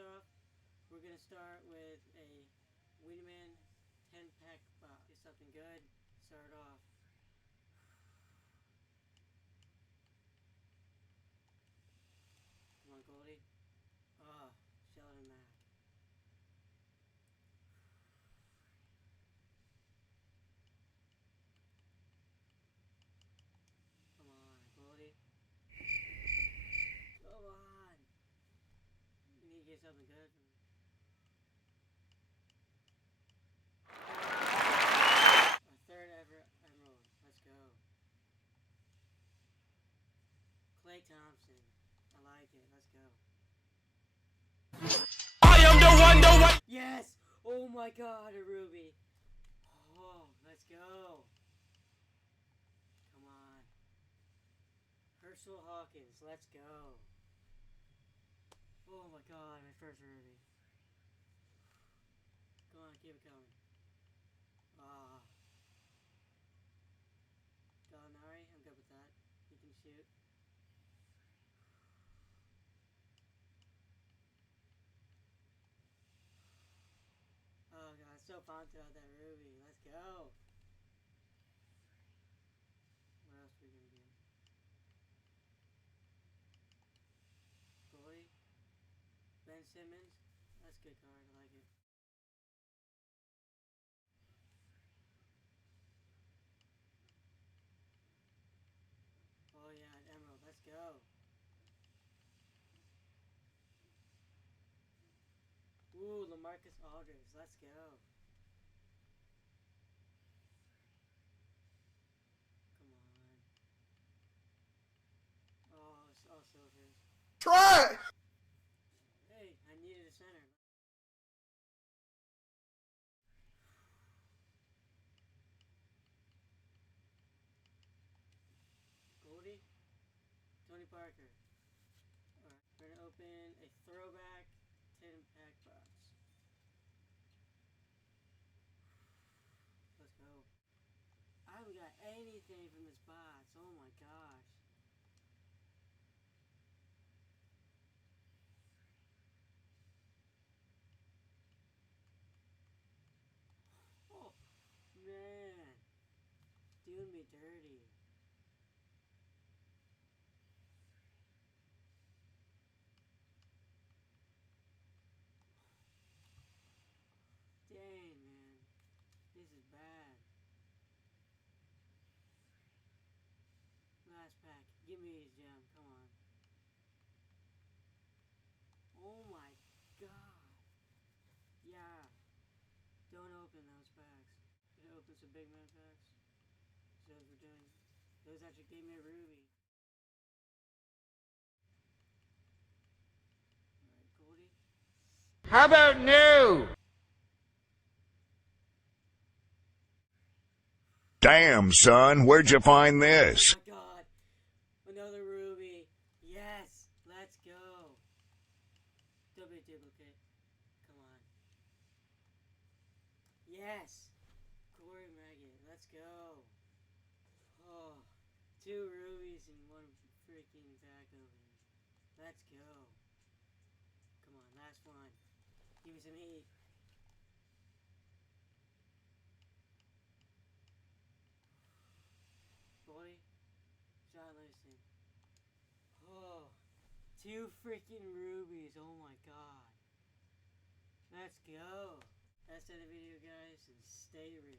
off, we're gonna start with a Wheatman 10-pack box. Get something good. Start off. Come on, Goldie. Ah, Sheldon Mack. Come on, Goldie. Come on. You need to get something good. Our third ever emerald. Let's go. Clay Thompson. I like it. Let's go. I am the one. Yes! Oh my god, a ruby. Oh, let's go. Come on. Herschel Hawkins, let's go. Oh my god, my first ruby. Come on, keep it coming. Ah. Gallinari, I'm good with that. He can shoot. Oh god, so pumped about that ruby. Let's go. What else are we gonna do? Goalie. Ben Simmons. That's a good card, I like it. Oh yeah, an emerald, let's go. Ooh, LaMarcus Aldridge, let's go. Come on. Oh, it's all silvers. Try. Hey, I needed a center. Goldie, Tony Parker. Alright, we're gonna open a throwback 10-pack box. Let's go. I haven't got anything from this box. Oh my gosh. Oh man, doing me dirty. Dang man, this is bad. Last pack, give me his gem, come on. Oh my god. Yeah, don't open those packs. Gonna open some big man packs. So as we're doing, those actually gave me a ruby. Alright, Goldie. How about new? Damn, son, where'd you find this? Oh my god, another ruby. Yes, let's go. W duplicate. Come on. Yes, Corey Maggot. Let's go. Oh, 2 rubies and 1 freaking pack opening. Let's go. Come on, last one. Give me some heat. Boy, John Listen. Oh, 2 freaking rubies. Oh my god. Let's go. That's the end of the video, guys, and stay real.